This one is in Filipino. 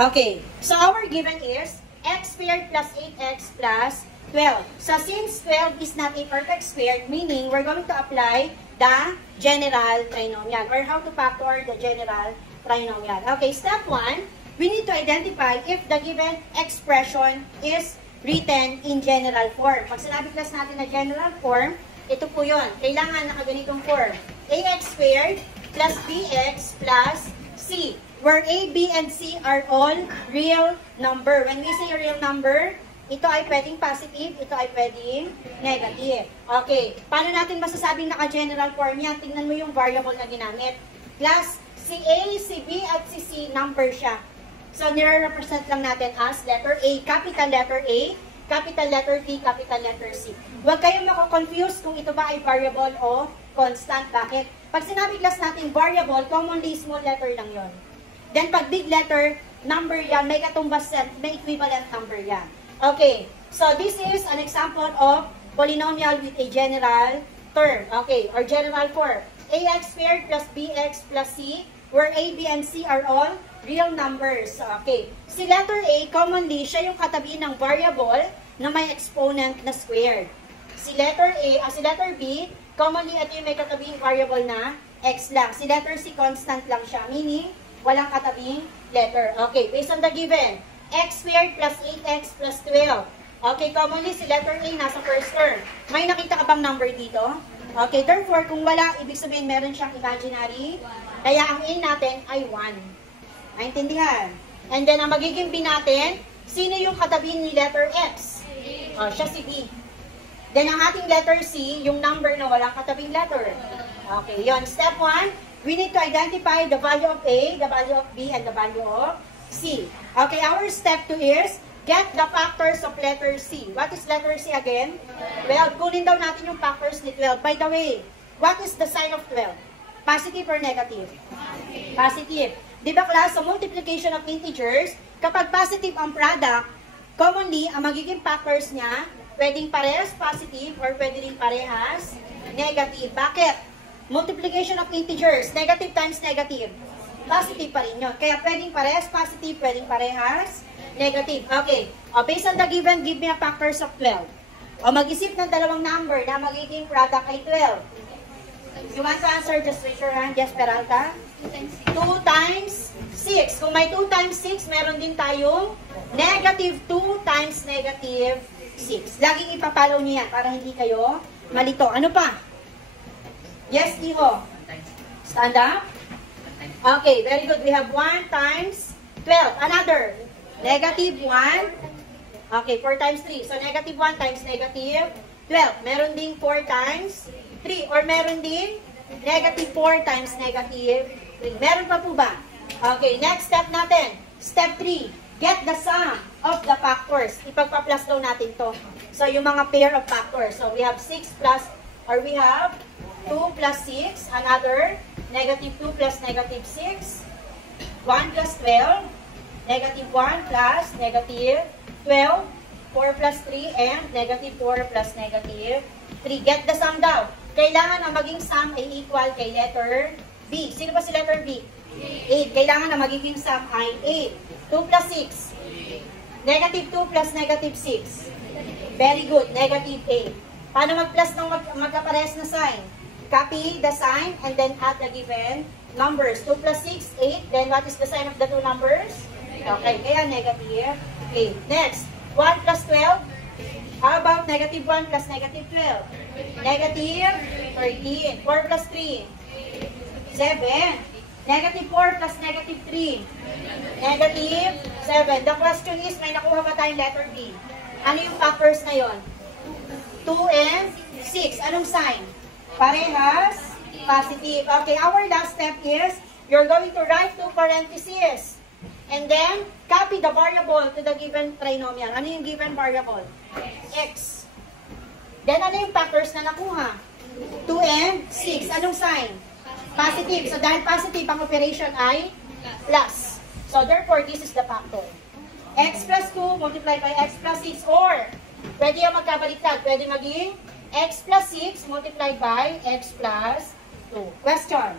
Okay, so our given is x squared plus 8x plus 12. So since 12 is not a perfect square, meaning we're going to apply the general trinomial or how to factor the general trinomial. Okay, step 1, we need to identify if the given expression is written in general form. Pag sinabi class natin na general form, ito po yun. Kailangan nakaganitong form. Ax squared plus bx plus c. Where a, b, and c are all real number. When we say real number, ito ay pwedeng positive, ito ay pwedeng negative. Okay, paano natin masasabing naka-general form yan? Tingnan mo yung variable na ginamit. Plus, si a, si b, at si c, number siya. So, nire-represent lang natin as letter A, capital letter A, capital letter T, capital letter C. Huwag kayong mako-confuse kung ito ba ay variable o constant. Bakit? Pag sinabi class natin variable, commonly small letter lang yon. Then, pag big letter, number yan, may katumbas yan, may equivalent number yan. Okay, so this is an example of polynomial with a general term. Okay, or general form. Ax squared plus bx plus c, where a, b, and c are all real numbers. Okay, si letter A, commonly, siya yung katabi ng variable na may exponent na squared. Si letter A, si letter B, commonly, ito yung may katabing variable na x lang. Si letter C, constant lang siya, meaning walang katabing letter. Okay, based on the given, x squared plus 8x plus 12. Okay, commonly, si letter A nasa first term. May nakita ka bang number dito? Okay, therefore, kung wala, ibig sabihin meron siyang imaginary. Kaya ang A natin ay 1. Naintindihan? And then, ang magiging B natin, sino yung katabi ni letter X? Siya si B. Then, ang ating letter C, yung number na walang katabing letter. Okay, yon. Step 1, we need to identify the value of A, the value of B, and the value of C. Okay, our step 2 is, get the factors of letter C. What is letter C again? 12. Kunin daw natin yung factors ni 12. By the way, what is the sign of 12? Positive or negative? Positive. Di ba class, sa multiplication of integers, kapag positive ang product, commonly, ang magiging factors niya, pwedeng parehas positive or pwede rin parehas negative. Bakit? Multiplication of integers, negative times negative. Positive pa rin yun. Kaya pwedeng parehas positive, pwedeng parehas negative. Okay. Based on the given, give me a factors of 12. Mag-isip ng dalawang number na magiging product ay 12. You want to answer, just raise your hand. Yes, Peralta? 2 times 6. Kung may 2 times 6, meron din tayong negative 2 times negative 6. Laging ipapalaw niyo yan para hindi kayo malito. Ano pa? Yes, Iho. Stand up. Okay, very good. We have 1 times 12. Another. Negative 1. Okay, 4 times 3. So, negative 1 times negative 12. Meron ding 4 times 3. Or meron din negative 4 times negative 3. Meron pa po ba? Okay, next step natin. Step 3. Get the sum of the factors. Ipagpa-plus daw natin to. So, yung mga pair of factors. So, we have 6 plus, or we have 2 plus 6. Another, negative 2 plus negative 6. 1 plus 12. Negative 1 plus negative 12. 4 plus 3 and negative 4 plus negative 3. Get the sum daw. Kailangan ang maging sum ay equal kay letter B. Sino ba si letter B? 8. Kailangan ang magiging sum ay 8. 2 plus 6. Negative 2 plus negative 6. Very good. Negative 8. Paano mag-plus ng magkapares na sign? Copy the sign and then add the given numbers. 2 plus 6, 8. Then what is the sign of the two numbers? Okay. Kaya negative 8. Next. 1 plus 12. How about negative 1 plus negative 12? Negative 13. 4 plus 3. 7. Negative 4 plus negative 3. Negative 7. The question is, may nakuha ba tayong letter B? Ano yung factors na yon? 2 and 6. Anong sign? Parehas. Positive. Okay, our last step is, you're going to write 2 parentheses. And then, copy the variable to the given trinomial. Ano yung given variable? X. Then, ano yung factors na nakuha? 2 and 6. Anong sign? Positive. So, dahil positive, ang operation ay plus. So, therefore, this is the factor. X plus 2 multiplied by X plus 6. Or, pwede yung magkabaliktad. Pwede maging X plus 6 multiplied by X plus 2. Question.